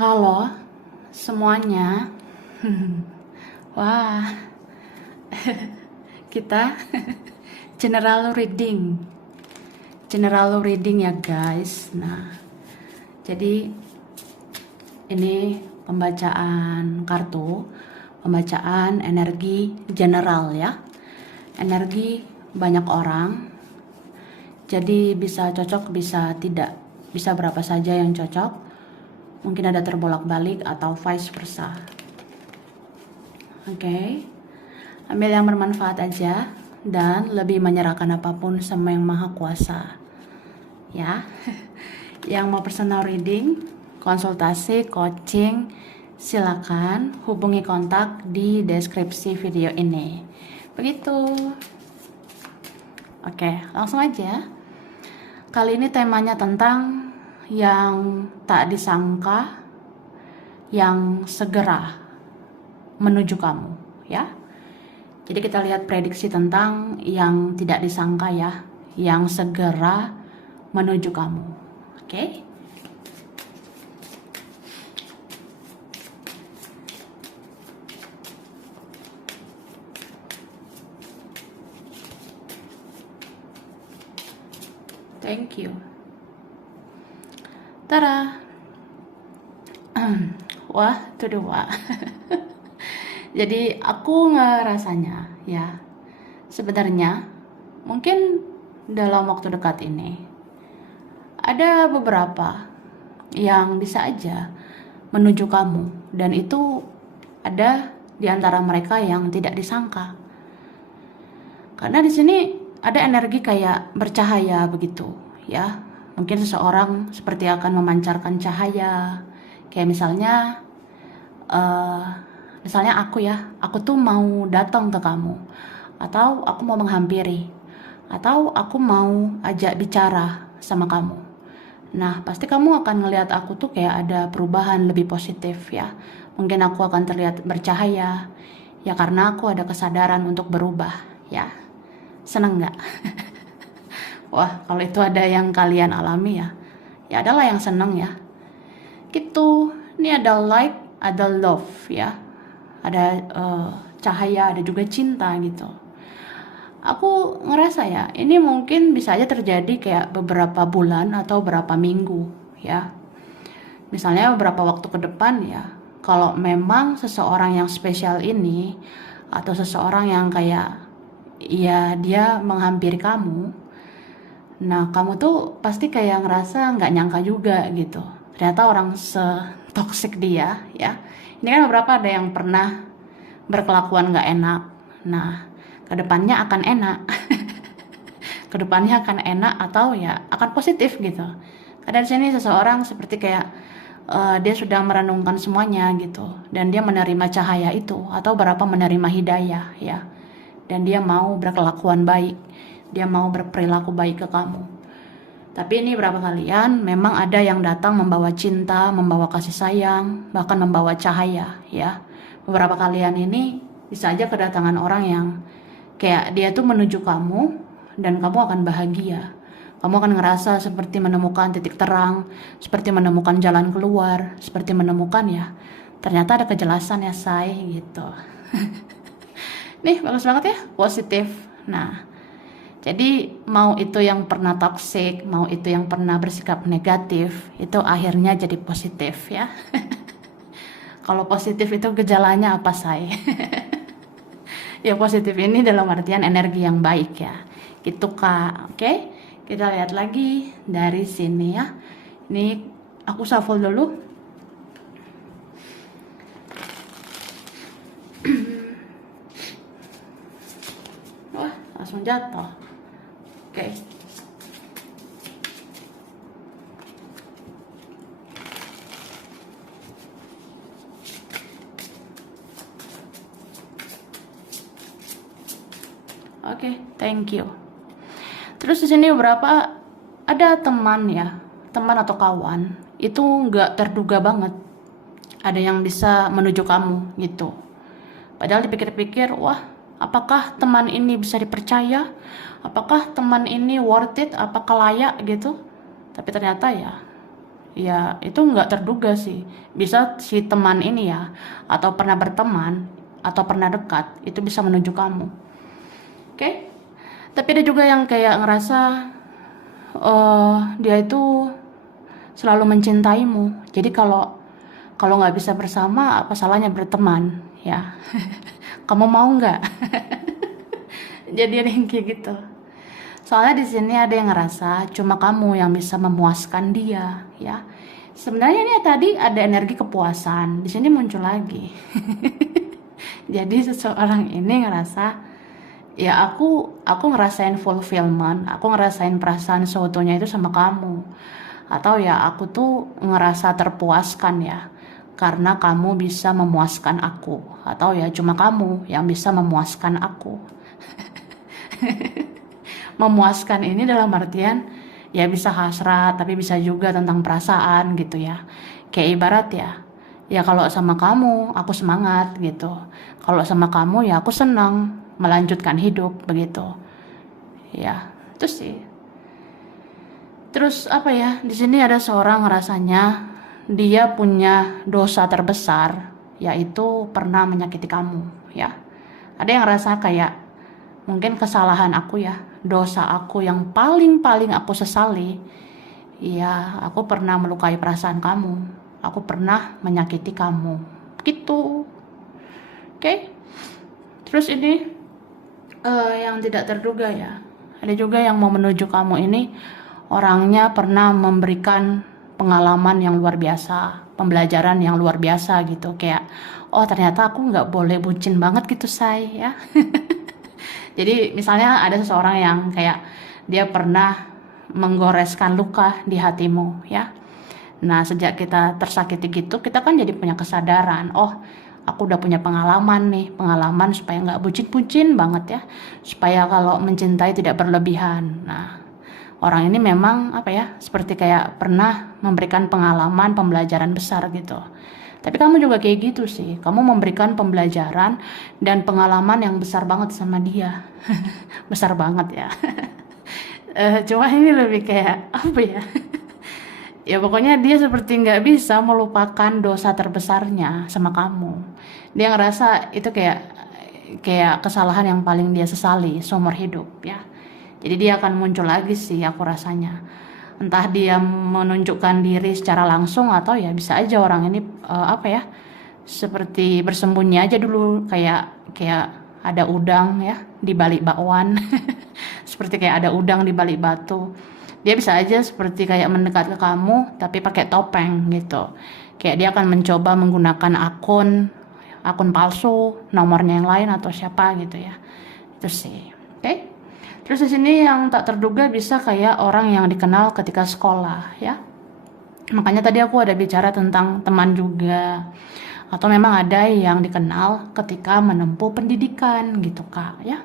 Halo semuanya. Wah, kita general reading. General reading ya guys. Nah, jadi ini pembacaan kartu, pembacaan energi general ya. Energi banyak orang. Jadi bisa cocok, bisa tidak. Bisa berapa saja yang cocok. Mungkin ada terbolak-balik atau vice versa. Oke. Ambil yang bermanfaat aja dan lebih menyerahkan apapun sama Yang Maha Kuasa. Ya. Yang mau personal reading, konsultasi, coaching, silakan hubungi kontak di deskripsi video ini. Begitu. Oke, langsung aja. Kali ini temanya tentang yang tak disangka, yang segera menuju kamu, ya. Jadi kita lihat prediksi tentang yang tidak disangka ya, yang segera menuju kamu. Oke? Thank you. Tada. Wah, itu dua. Jadi aku ngerasanya ya, sebenarnya mungkin dalam waktu dekat ini ada beberapa yang bisa aja menuju kamu, dan itu ada di antara mereka yang tidak disangka. Karena di sini ada energi kayak bercahaya begitu, ya. Mungkin seseorang seperti akan memancarkan cahaya. Kayak misalnya aku tuh mau datang ke kamu, atau aku mau menghampiri, atau aku mau ajak bicara sama kamu. Nah, pasti kamu akan ngelihat aku tuh kayak ada perubahan lebih positif ya. Mungkin aku akan terlihat bercahaya, ya karena aku ada kesadaran untuk berubah ya. Seneng nggak? Wah, kalau itu ada yang kalian alami ya adalah yang seneng ya. Gitu, ini ada light, ada love ya. Ada cahaya, ada juga cinta gitu. Aku ngerasa ya, ini mungkin bisa aja terjadi kayak beberapa bulan atau beberapa minggu ya. Misalnya beberapa waktu ke depan ya. Kalau memang seseorang yang spesial ini, atau seseorang yang kayak ya dia menghampiri kamu, nah kamu tuh pasti kayak ngerasa nggak nyangka juga gitu. Ternyata orang se-toxic dia ya. Ini kan beberapa ada yang pernah berkelakuan nggak enak. Nah, kedepannya akan enak. Kedepannya akan enak atau ya akan positif gitu. Karena di sini seseorang seperti kayak dia sudah merenungkan semuanya gitu, dan dia menerima cahaya itu atau berapa menerima hidayah ya. Dan dia mau berkelakuan baik, dia mau berperilaku baik ke kamu. Tapi ini berapa kalian memang ada yang datang membawa cinta, membawa kasih sayang, bahkan membawa cahaya ya. Beberapa kalian ini bisa aja kedatangan orang yang kayak dia tuh menuju kamu, dan kamu akan bahagia. Kamu akan ngerasa seperti menemukan titik terang, seperti menemukan jalan keluar, seperti menemukan ya, ternyata ada kejelasan ya say gitu. Nih bagus banget ya, positif. Nah, jadi mau itu yang pernah toxic, mau itu yang pernah bersikap negatif, itu akhirnya jadi positif ya. Kalau positif itu gejalanya apa say? Ya positif ini dalam artian energi yang baik ya. Gitu Kak. Oke. Kita lihat lagi dari sini ya. Ini aku shuffle dulu. Wah, langsung jatuh. Oke. Oke, thank you. Terus di sini beberapa ada teman ya, teman atau kawan itu nggak terduga banget ada yang bisa menuju kamu gitu. Padahal dipikir-pikir, wah, apakah teman ini bisa dipercaya? Apakah teman ini worth it? Apakah layak gitu? Tapi ternyata ya ya itu nggak terduga sih. Bisa si teman ini ya, atau pernah berteman, atau pernah dekat, itu bisa menuju kamu. Oke? Tapi ada juga yang kayak ngerasa dia itu selalu mencintaimu. Jadi kalau kalau nggak bisa bersama, apa salahnya berteman, ya? Kamu mau nggak? Jadi ada yang kayak gitu. Soalnya di sini ada yang ngerasa cuma kamu yang bisa memuaskan dia, ya. Sebenarnya ini tadi ada energi kepuasan, di sini muncul lagi. Jadi seseorang ini ngerasa, ya aku ngerasain fulfillment, aku ngerasain perasaan seutuhnya itu sama kamu. Atau ya aku tuh ngerasa terpuaskan ya, karena kamu bisa memuaskan aku. Atau ya cuma kamu yang bisa memuaskan aku. Memuaskan ini dalam artian ya bisa hasrat, tapi bisa juga tentang perasaan gitu ya. Kayak ibarat ya kalau sama kamu aku semangat gitu, kalau sama kamu ya aku senang melanjutkan hidup begitu ya. Terus sih, terus apa ya, di sini ada seorang rasanya dia punya dosa terbesar, yaitu pernah menyakiti kamu ya. Ada yang rasa kayak mungkin kesalahan aku ya, dosa aku yang paling aku sesali, ya aku pernah melukai perasaan kamu, aku pernah menyakiti kamu gitu. Oke. Terus ini yang tidak terduga ya, ada juga yang mau menuju kamu ini orangnya pernah memberikan pengalaman yang luar biasa, pembelajaran yang luar biasa gitu. Kayak, oh ternyata aku nggak boleh bucin banget gitu say ya. Jadi misalnya ada seseorang yang kayak dia pernah menggoreskan luka di hatimu ya. Nah sejak kita tersakiti gitu, kita kan jadi punya kesadaran, oh aku udah punya pengalaman nih, pengalaman supaya nggak bucin-bucin banget ya, supaya kalau mencintai tidak berlebihan. Nah orang ini memang apa ya, seperti kayak pernah memberikan pengalaman pembelajaran besar gitu. Tapi kamu juga kayak gitu sih, kamu memberikan pembelajaran dan pengalaman yang besar banget sama dia. Besar banget ya. Cuma ini lebih kayak apa ya, ya pokoknya dia seperti nggak bisa melupakan dosa terbesarnya sama kamu. Dia ngerasa itu kayak kayak kesalahan yang paling dia sesali seumur hidup ya. Jadi dia akan muncul lagi sih aku rasanya. Entah dia menunjukkan diri secara langsung atau ya bisa aja orang ini apa ya, seperti bersembunyi aja dulu, kayak kayak ada udang ya di balik bakwan. Seperti kayak ada udang di balik batu. Dia bisa aja seperti kayak mendekat ke kamu tapi pakai topeng gitu. Kayak dia akan mencoba menggunakan akun palsu, nomornya yang lain atau siapa gitu ya. Itu sih. Oke. Terus di sini yang tak terduga bisa kayak orang yang dikenal ketika sekolah ya. Makanya tadi aku ada bicara tentang teman juga. Atau memang ada yang dikenal ketika menempuh pendidikan gitu Kak ya.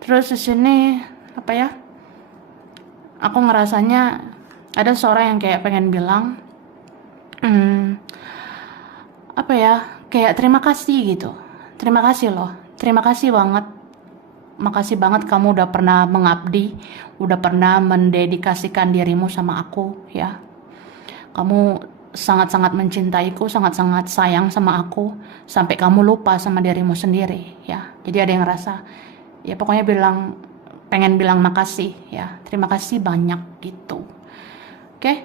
Terus di sini apa ya? Aku ngerasanya ada seorang yang kayak pengen bilang apa ya? Kayak terima kasih gitu. Terima kasih loh. Terima kasih banget. Makasih banget kamu udah pernah mengabdi, udah pernah mendedikasikan dirimu sama aku ya. Kamu sangat-sangat mencintaiku, sangat-sangat sayang sama aku, sampai kamu lupa sama dirimu sendiri ya. Jadi ada yang ngerasa ya pokoknya pengen bilang makasih ya, terima kasih banyak gitu. Oke.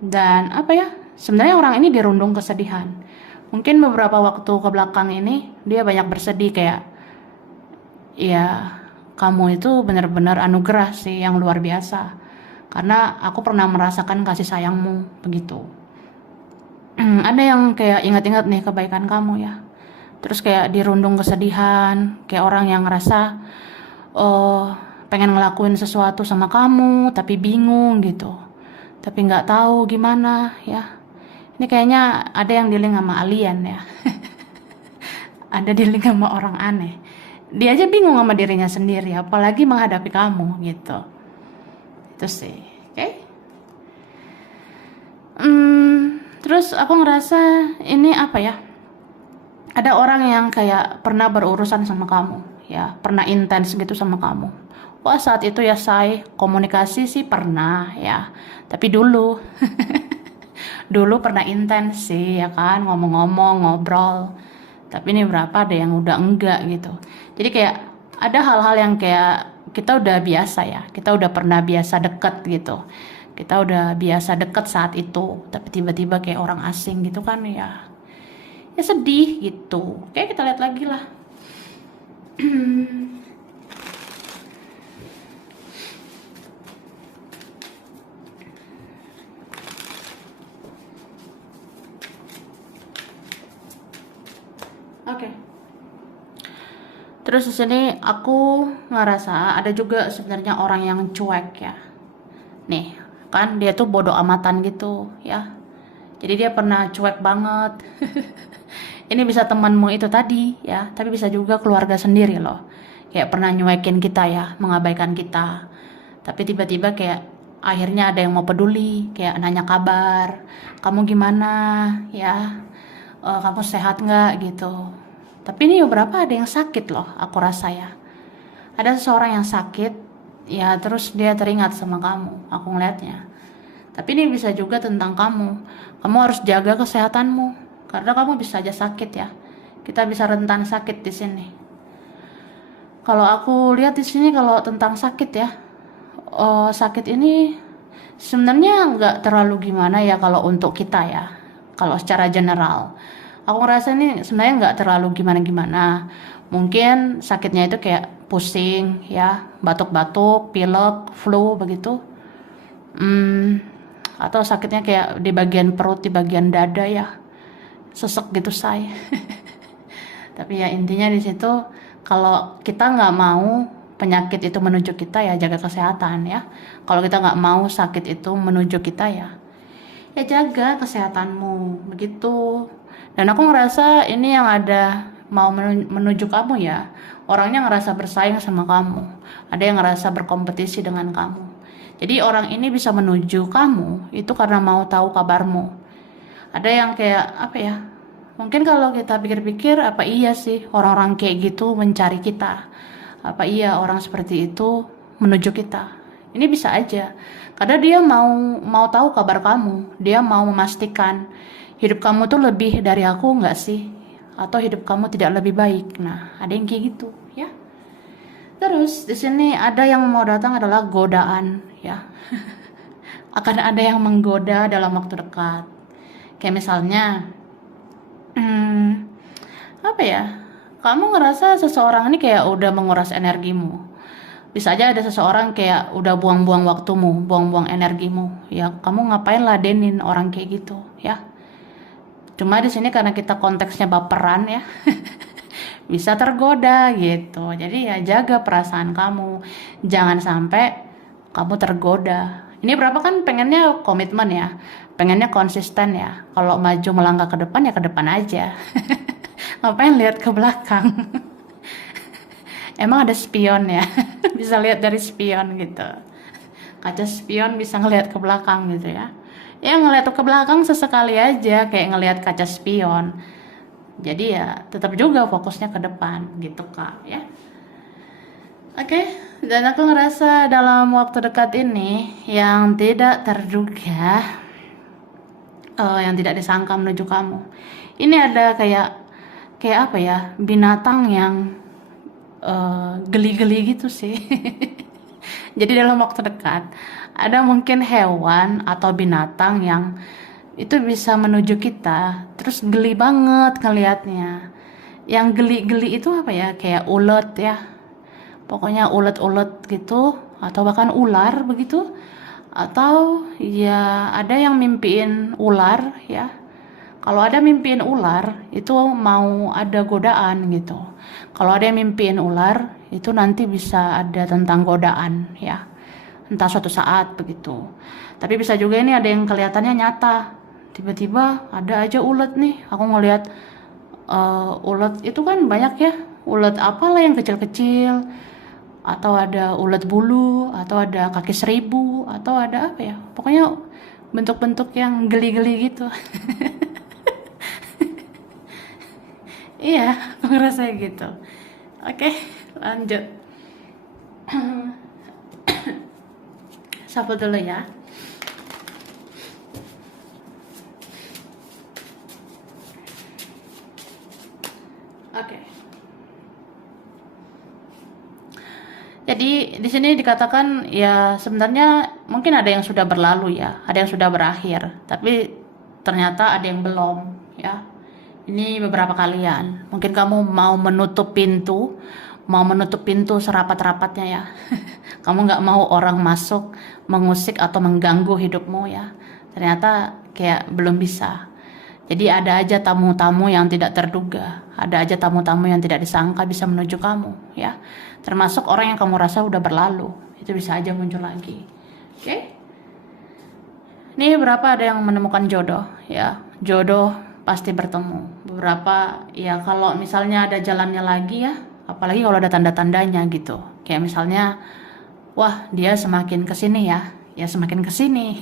Dan apa ya, sebenarnya orang ini dirundung kesedihan. Mungkin beberapa waktu ke belakang ini dia banyak bersedih kayak ya kamu itu benar-benar anugerah sih yang luar biasa, karena aku pernah merasakan kasih sayangmu begitu. Ada yang kayak ingat-ingat nih kebaikan kamu ya, terus kayak dirundung kesedihan, kayak orang yang ngerasa pengen ngelakuin sesuatu sama kamu tapi bingung gitu, tapi nggak tahu gimana ya. Ini kayaknya ada yang dealing sama alien ya. Ada dealing sama orang aneh, dia aja bingung sama dirinya sendiri apalagi menghadapi kamu gitu. Itu sih. Oke. Terus aku ngerasa ini apa ya, ada orang yang kayak pernah berurusan sama kamu ya, pernah intens gitu sama kamu, Wah, saat itu ya saya komunikasi sih pernah ya, tapi dulu dulu pernah intens sih ya kan, ngomong-ngomong, ngobrol. Tapi ini berapa ada yang udah enggak gitu. Jadi kayak ada hal-hal yang kayak kita udah biasa ya, kita udah pernah biasa deket gitu. Kita udah biasa deket saat itu, tapi tiba-tiba kayak orang asing gitu kan ya. Ya sedih gitu. Kayak kita lihat lagi lah. Oke. Terus di sini aku ngerasa ada juga sebenarnya orang yang cuek ya. Nih, kan dia tuh bodoh amatan gitu ya. Jadi dia pernah cuek banget. Ini bisa temanmu itu tadi ya, tapi bisa juga keluarga sendiri loh. Kayak pernah nyuekin kita ya, mengabaikan kita. Tapi tiba-tiba kayak akhirnya ada yang mau peduli, kayak nanya kabar, kamu gimana ya, kamu sehat nggak gitu. Tapi ini beberapa ada yang sakit loh, aku rasa ya. Ada seseorang yang sakit, ya terus dia teringat sama kamu, aku ngeliatnya. Tapi ini bisa juga tentang kamu. Kamu harus jaga kesehatanmu, karena kamu bisa aja sakit ya. Kita bisa rentan sakit di sini. Kalau aku lihat di sini kalau tentang sakit ya, sakit ini sebenarnya nggak terlalu gimana ya kalau untuk kita ya. Kalau secara general, aku ngerasa ini sebenarnya nggak terlalu gimana-gimana. Mungkin sakitnya itu kayak pusing ya, batuk-batuk, pilek, flu begitu. Hmm, atau sakitnya kayak di bagian perut, di bagian dada ya, sesek gitu say. Tapi ya intinya di situ kalau kita nggak mau penyakit itu menuju kita ya jaga kesehatan ya. Kalau kita nggak mau sakit itu menuju kita ya jaga kesehatanmu begitu. Dan aku ngerasa ini yang ada mau menuju kamu ya. Orangnya ngerasa bersaing sama kamu. Ada yang ngerasa berkompetisi dengan kamu. Jadi orang ini bisa menuju kamu itu karena mau tahu kabarmu. Ada yang kayak apa ya? Mungkin kalau kita pikir-pikir apa iya sih orang-orang kayak gitu mencari kita? Apa iya orang seperti itu menuju kita? Ini bisa aja. Karena dia mau tahu kabar kamu. Dia mau memastikan hidup kamu tuh lebih dari aku nggak sih? Atau hidup kamu tidak lebih baik. Nah, ada yang kayak gitu, ya. Terus di sini ada yang mau datang adalah godaan, ya. Akan ada yang menggoda dalam waktu dekat. Kayak misalnya, hmm, apa ya? Kamu ngerasa seseorang ini kayak udah menguras energimu. Bisa aja ada seseorang kayak udah buang-buang waktumu, buang-buang energimu. Ya, kamu ngapain ladenin orang kayak gitu, ya? Cuma di sini karena kita konteksnya baperan ya, bisa tergoda gitu. Jadi ya jaga perasaan kamu. Jangan sampai kamu tergoda. Ini berapa kan pengennya komitmen ya. Pengennya konsisten ya. Kalau maju melangkah ke depan ya ke depan aja. Ngapain lihat ke belakang? Emang ada spion ya? Bisa lihat dari spion gitu. Kaca spion bisa ngelihat ke belakang gitu ya. Ya ngelihat ke belakang sesekali aja kayak ngelihat kaca spion. Jadi ya tetap juga fokusnya ke depan gitu Kak ya. Oke, dan aku ngerasa dalam waktu dekat ini yang tidak terduga, yang tidak disangka menuju kamu. Ini ada kayak apa ya, binatang yang geli-geli gitu sih. Jadi dalam waktu dekat ada mungkin hewan atau binatang yang itu bisa menuju kita, terus geli banget ngelihatnya. Yang geli-geli itu apa ya? Kayak ulet ya. Pokoknya ulet-ulet gitu atau bahkan ular begitu. Atau ya ada yang mimpiin ular ya. Kalau ada mimpiin ular itu mau ada godaan gitu. Kalau ada yang mimpiin ular itu nanti bisa ada tentang godaan ya. Entah suatu saat begitu. Tapi bisa juga ini ada yang kelihatannya nyata. Tiba-tiba ada aja ulet nih. Aku ngeliat ulet itu kan banyak ya. Ulet apalah yang kecil-kecil. Atau ada ulet bulu. Atau ada kaki seribu. Atau ada apa ya. Pokoknya bentuk-bentuk yang geli-geli gitu. Iya, aku ngerasa gitu. Oke, lanjut. Shuffle dulu ya. Oke. Jadi di sini dikatakan ya sebenarnya mungkin ada yang sudah berlalu ya, ada yang sudah berakhir, tapi ternyata ada yang belum ya. Ini beberapa kalian. Mungkin kamu mau menutup pintu serapat-rapatnya ya. Kamu nggak mau orang masuk, mengusik atau mengganggu hidupmu ya. Ternyata kayak belum bisa. Jadi ada aja tamu-tamu yang tidak terduga, ada aja tamu-tamu yang tidak disangka bisa menuju kamu ya. Termasuk orang yang kamu rasa udah berlalu, itu bisa aja muncul lagi. Oke? Ini berapa ada yang menemukan jodoh ya. Jodoh pasti bertemu. Beberapa ya kalau misalnya ada jalannya lagi ya, apalagi kalau ada tanda-tandanya gitu. Kayak misalnya wah, dia semakin kesini ya semakin kesini.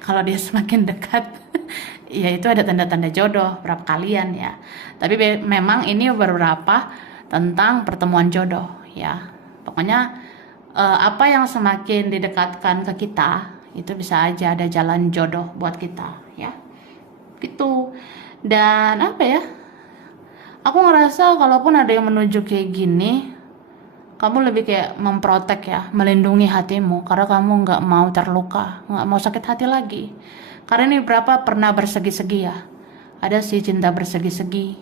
Kalau dia semakin dekat, ya itu ada tanda-tanda jodoh berapa kalian ya. Tapi memang ini beberapa tentang pertemuan jodoh ya. Pokoknya apa yang semakin didekatkan ke kita, itu bisa aja ada jalan jodoh buat kita ya. Gitu. Dan apa ya? Aku ngerasa kalaupun ada yang menuju kayak gini, kamu lebih kayak memprotek ya, melindungi hatimu karena kamu nggak mau terluka, nggak mau sakit hati lagi. Karena ini berapa pernah bersegi-segi ya, ada sih cinta bersegi-segi,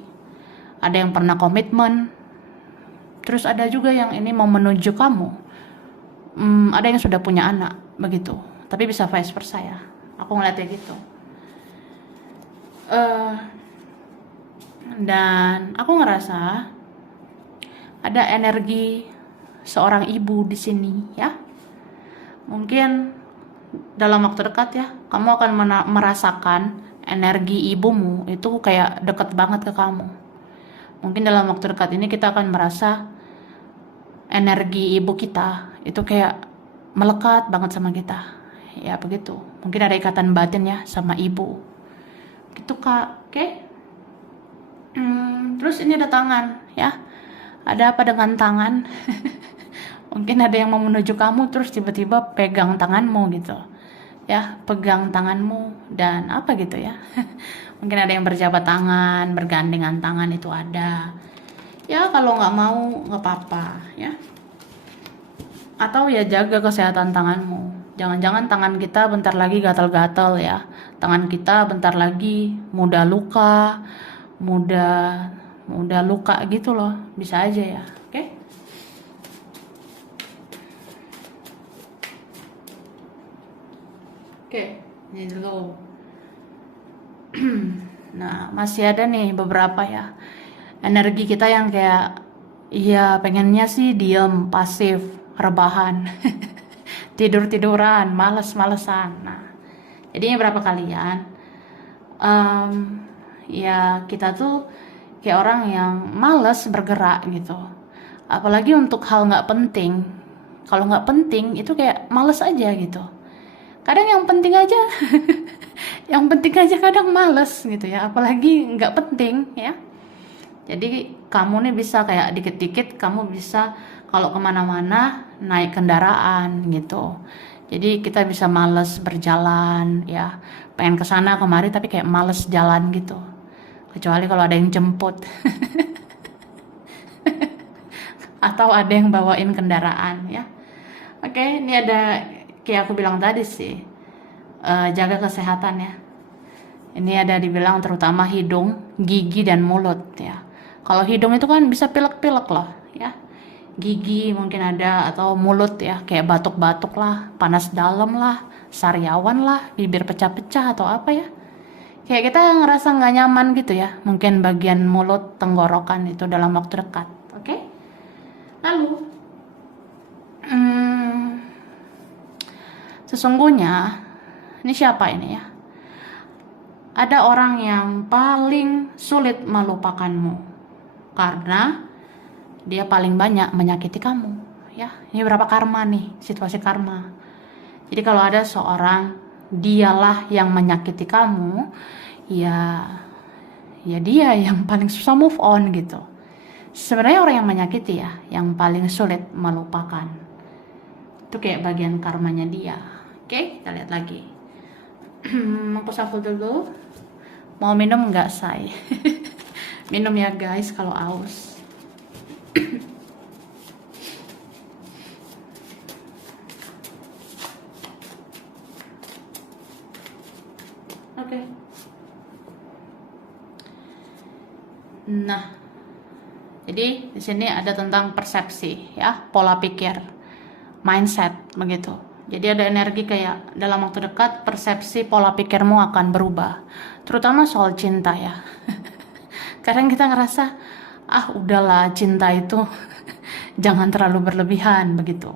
ada yang pernah komitmen, terus ada juga yang ini mau menuju kamu, ada yang sudah punya anak begitu, tapi bisa vice versa ya, aku ngeliatnya gitu. Dan aku ngerasa ada energi seorang ibu di sini ya. Mungkin dalam waktu dekat ya, kamu akan merasakan energi ibumu itu kayak deket banget ke kamu. Mungkin dalam waktu dekat ini kita akan merasa energi ibu kita itu kayak melekat banget sama kita. Ya begitu. Mungkin ada ikatan batin ya sama ibu. Gitu Kak. Oke? Terus ini ada tangan ya. Ada apa dengan tangan? Mungkin ada yang mau menuju kamu terus tiba-tiba pegang tanganmu gitu ya, pegang tanganmu dan apa gitu ya. Mungkin ada yang berjabat tangan, bergandengan tangan, itu ada ya. Kalau nggak mau nggak apa-apa ya, atau ya jaga kesehatan tanganmu. Jangan-jangan tangan kita bentar lagi gatal-gatal ya, tangan kita bentar lagi mudah luka gitu loh, bisa aja ya. Oke? Oke, ini dulu. Nah, masih ada nih beberapa ya. Energi kita yang kayak, iya pengennya sih diem, pasif, rebahan. Tidur-tiduran, males-malesan. Nah, jadi ini berapa kalian? Ya kita tuh kayak orang yang males bergerak gitu. Apalagi untuk hal nggak penting. Kalau nggak penting, itu kayak males aja gitu. Kadang yang penting aja kadang males gitu ya, apalagi nggak penting ya. Jadi kamu nih bisa kayak dikit-dikit kamu bisa kalau kemana-mana naik kendaraan gitu. Jadi kita bisa males berjalan ya, pengen kesana kemari tapi kayak males jalan gitu, kecuali kalau ada yang jemput atau ada yang bawain kendaraan ya. Oke, ini ada kayak aku bilang tadi sih, jaga kesehatan ya. Ini ada dibilang terutama hidung, gigi, dan mulut ya. Kalau hidung itu kan bisa pilek-pilek loh ya. Gigi mungkin ada, atau mulut ya, kayak batuk-batuk lah, panas dalam lah, sariawan lah, bibir pecah-pecah atau apa ya. Kayak kita ngerasa nggak nyaman gitu ya. Mungkin bagian mulut, tenggorokan itu dalam waktu dekat. Oke? Lalu, sesungguhnya, ini siapa ini ya? Ada orang yang paling sulit melupakanmu karena dia paling banyak menyakiti kamu ya. Ini berapa karma nih, situasi karma. Jadi kalau ada seorang dialah yang menyakiti kamu, ya dia yang paling susah move on gitu. Sebenarnya orang yang menyakiti ya yang paling sulit melupakan. Itu kayak bagian karmanya dia. Oke, kita lihat lagi. Aku shuffle dulu. Mau minum nggak, say? Minum ya guys kalau aus. Oke. Nah, jadi di sini ada tentang persepsi ya, pola pikir, mindset begitu. Jadi ada energi kayak dalam waktu dekat persepsi pola pikirmu akan berubah, terutama soal cinta ya. Kadang kita ngerasa udahlah cinta itu jangan terlalu berlebihan begitu.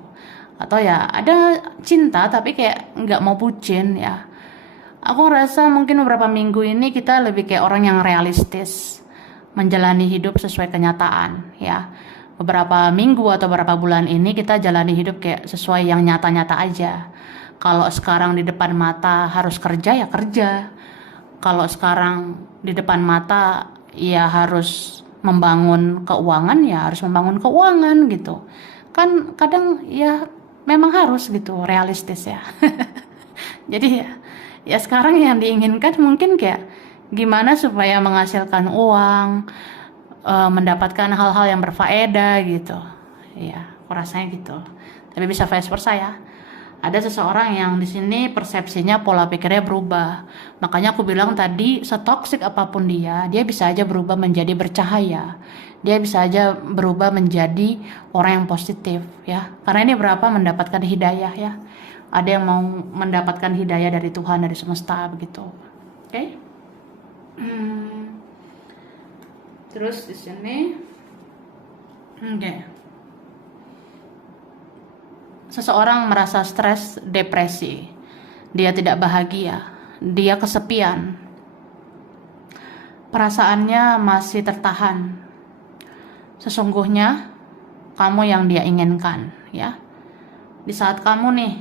Atau ya ada cinta tapi kayak nggak mau bucin ya. Aku ngerasa mungkin beberapa minggu ini kita lebih kayak orang yang realistis, menjalani hidup sesuai kenyataan ya. Beberapa minggu atau beberapa bulan ini kita jalani hidup kayak sesuai yang nyata-nyata aja. Kalau sekarang di depan mata harus kerja ya kerja. Kalau sekarang di depan mata ya harus membangun keuangan ya harus membangun keuangan gitu. Kan kadang ya memang harus gitu, realistis ya. Jadi ya sekarang yang diinginkan mungkin kayak gimana supaya menghasilkan uang, mendapatkan hal-hal yang berfaedah gitu. Ya, aku rasanya gitu. Tapi bisa vice versa ya. Ada seseorang yang di sini persepsinya pola pikirnya berubah. Makanya aku bilang tadi setoksik apapun dia bisa aja berubah menjadi bercahaya. Dia bisa aja berubah menjadi orang yang positif ya. Karena ini berapa mendapatkan hidayah ya. Ada yang mau mendapatkan hidayah dari Tuhan, dari semesta begitu. Oke? Terus di sini seseorang merasa stres, depresi, dia tidak bahagia, dia kesepian, perasaannya masih tertahan. Sesungguhnya kamu yang dia inginkan ya. Di saat kamu nih,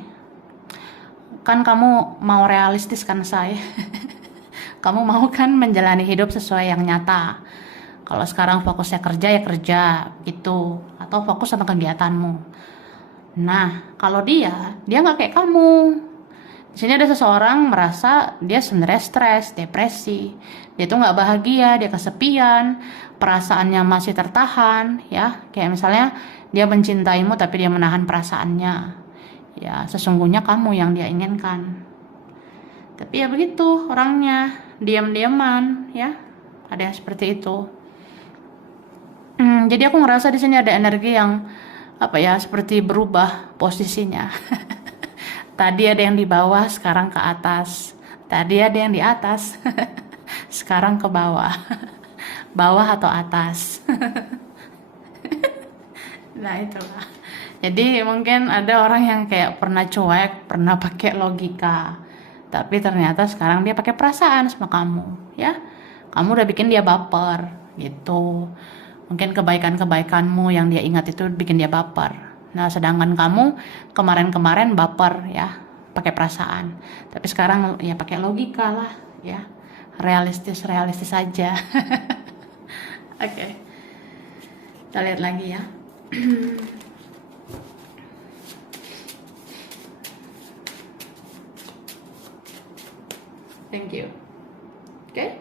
kan kamu mau realistis kan saya. Kamu mau kan menjalani hidup sesuai yang nyata. Kalau sekarang fokusnya kerja ya kerja gitu, atau fokus sama kegiatanmu. Nah, kalau dia nggak kayak kamu. Di sini ada seseorang merasa dia sebenarnya stres, depresi, dia tuh nggak bahagia, dia kesepian, perasaannya masih tertahan, ya. Kayak misalnya dia mencintaimu tapi dia menahan perasaannya. Ya, sesungguhnya kamu yang dia inginkan. Tapi ya begitu orangnya, diam-diaman, ya. Ada yang seperti itu. Jadi aku ngerasa di sini ada energi yang seperti berubah posisinya. Tadi ada yang di bawah, sekarang ke atas. Tadi ada yang di atas, sekarang ke bawah. Bawah atau atas. Nah itulah. Jadi mungkin ada orang yang kayak pernah cuek, pernah pakai logika, tapi ternyata sekarang dia pakai perasaan sama kamu, ya. Kamu udah bikin dia baper, gitu. Mungkin kebaikan-kebaikanmu yang dia ingat itu bikin dia baper. Nah, sedangkan kamu kemarin-kemarin baper ya, pakai perasaan. Tapi sekarang ya pakai logika lah, ya. Realistis aja. Oke. Kita lihat lagi ya. Thank you. Oke.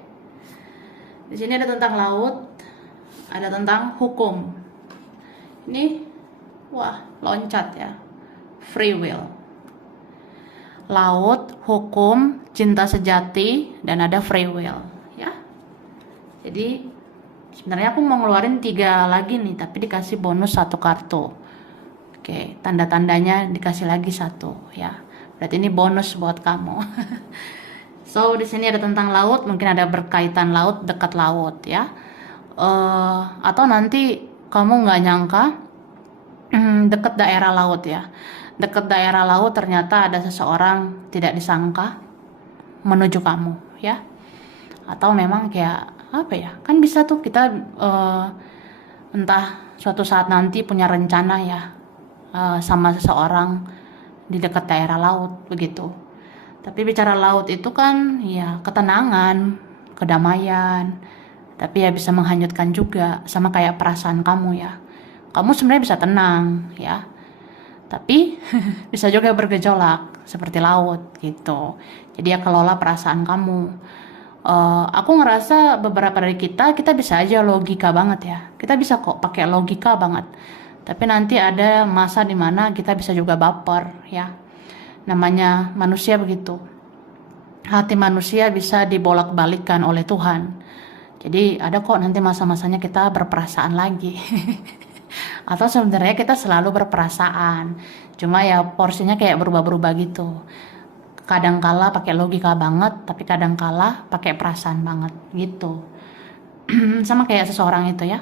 Di sini ada tentang laut, ada tentang hukum. Ini loncat ya. Free will. Laut, hukum, cinta sejati, dan ada free will, ya. Jadi sebenarnya aku mau ngeluarin 3 lagi nih, tapi dikasih bonus 1 kartu. Oke, tanda-tandanya dikasih lagi 1 ya. Berarti ini bonus buat kamu. So di sini ada tentang laut, mungkin ada berkaitan laut, dekat laut ya. Atau nanti kamu nggak nyangka dekat daerah laut ya. Dekat daerah laut ternyata ada seseorang tidak disangka menuju kamu ya. Atau memang kayak kan bisa tuh kita entah suatu saat nanti punya rencana ya sama seseorang di dekat daerah laut begitu. Tapi bicara laut itu kan ya ketenangan, kedamaian, tapi ya bisa menghanyutkan juga, sama kayak perasaan kamu ya. Kamu sebenarnya bisa tenang ya, Tapi bisa juga bergejolak seperti laut gitu. Jadi ya kelola perasaan kamu. Aku ngerasa beberapa dari kita bisa aja logika banget ya. Kita bisa kok pakai logika banget. Tapi nanti ada masa dimana kita bisa juga baper ya. Namanya manusia begitu. Hati manusia bisa dibolak-balikkan oleh Tuhan. Jadi ada kok nanti masa-masanya kita berperasaan lagi. Atau sebenarnya kita selalu berperasaan. Cuma ya porsinya kayak berubah-berubah gitu. Kadangkala pakai logika banget, tapi kadangkala pakai perasaan banget gitu. Sama kayak seseorang itu ya.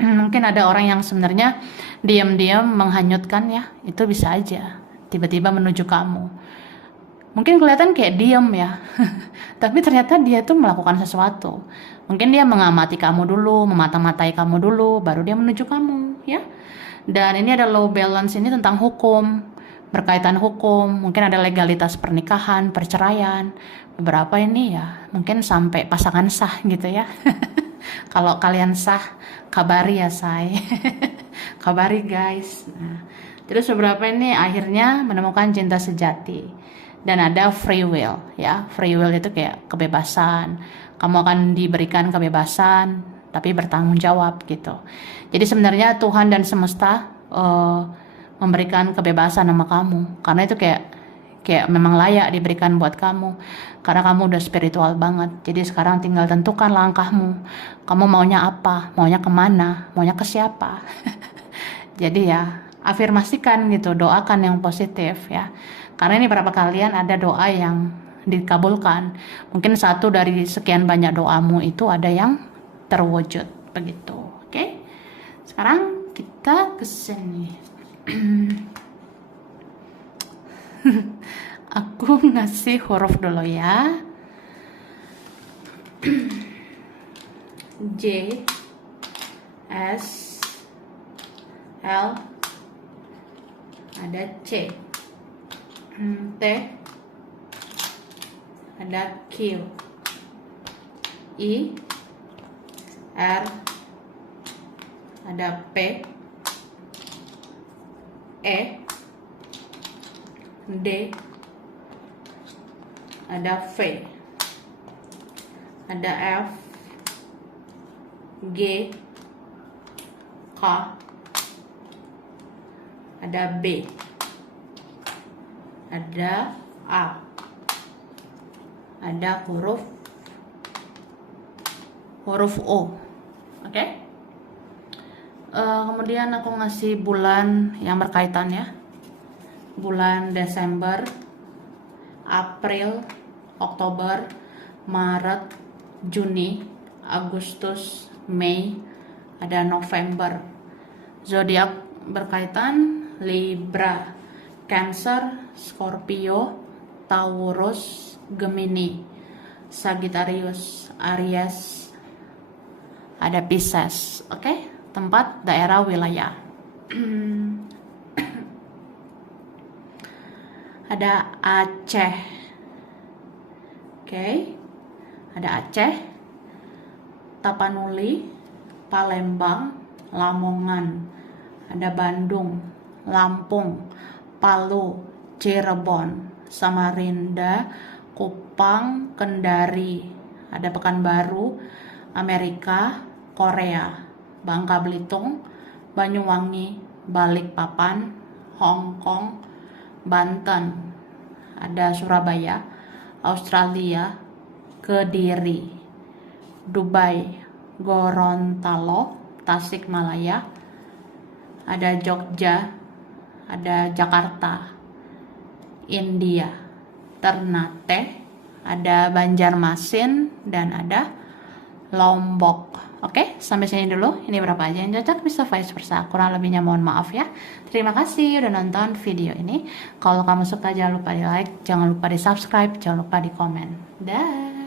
Mungkin ada orang yang sebenarnya diam-diam menghanyutkan ya, itu bisa aja tiba-tiba menuju kamu. Mungkin kelihatan kayak diam ya, tapi ternyata dia tuh melakukan sesuatu. Mungkin dia mengamati kamu dulu, memata-matai kamu dulu, baru dia menuju kamu ya. Dan ini ada low balance ini tentang hukum, berkaitan hukum, mungkin ada legalitas pernikahan, perceraian, beberapa ini ya mungkin sampai pasangan sah gitu ya. Kalau kalian sah, kabari ya say. Kabari guys. Nah, terus beberapa ini akhirnya menemukan cinta sejati. Dan ada free will ya. Free will itu kayak kebebasan. Kamu akan diberikan kebebasan tapi bertanggung jawab gitu. Jadi sebenarnya Tuhan dan semesta memberikan kebebasan sama kamu, karena itu kayak memang layak diberikan buat kamu, karena kamu udah spiritual banget. Jadi sekarang tinggal tentukan langkahmu, kamu maunya apa, maunya kemana, maunya ke siapa. Jadi ya afirmasikan gitu, doakan yang positif ya, karena ini beberapa kalian ada doa yang dikabulkan. Mungkin satu dari sekian banyak doamu itu ada yang terwujud begitu. Oke, sekarang kita ke sini. Aku ngasih huruf dulu ya. J, S, L, ada C, T, ada Q, I, R, ada P, E, D, ada V, ada F, G, K, ada B, ada A, ada huruf O. Oke? Kemudian aku ngasih bulan yang berkaitan ya. Bulan Desember, April, Oktober, Maret, Juni, Agustus, Mei, ada November. Zodiak berkaitan Libra, Cancer, Scorpio, Taurus, Gemini, Sagittarius, Aries, ada Pisces. Oke? Tempat, daerah, wilayah. Ada Aceh. Oke. Ada Aceh, Tapanuli, Palembang, Lamongan. Ada Bandung, Lampung, Palu, Cirebon, Samarinda, Kupang, Kendari. Ada Pekanbaru, Amerika, Korea, Bangka Belitung, Banyuwangi, Balikpapan, Hong Kong, Banten, ada Surabaya, Australia, Kediri, Dubai, Gorontalo, Tasikmalaya, ada Jogja, ada Jakarta, India, Ternate, ada Banjarmasin, dan ada Lombok. Oke, sampai sini dulu. Ini berapa aja yang cocok, bisa vice versa. Kurang lebihnya mohon maaf ya. Terima kasih udah nonton video ini. Kalau kamu suka jangan lupa di like, jangan lupa di subscribe, jangan lupa di komen. Dah.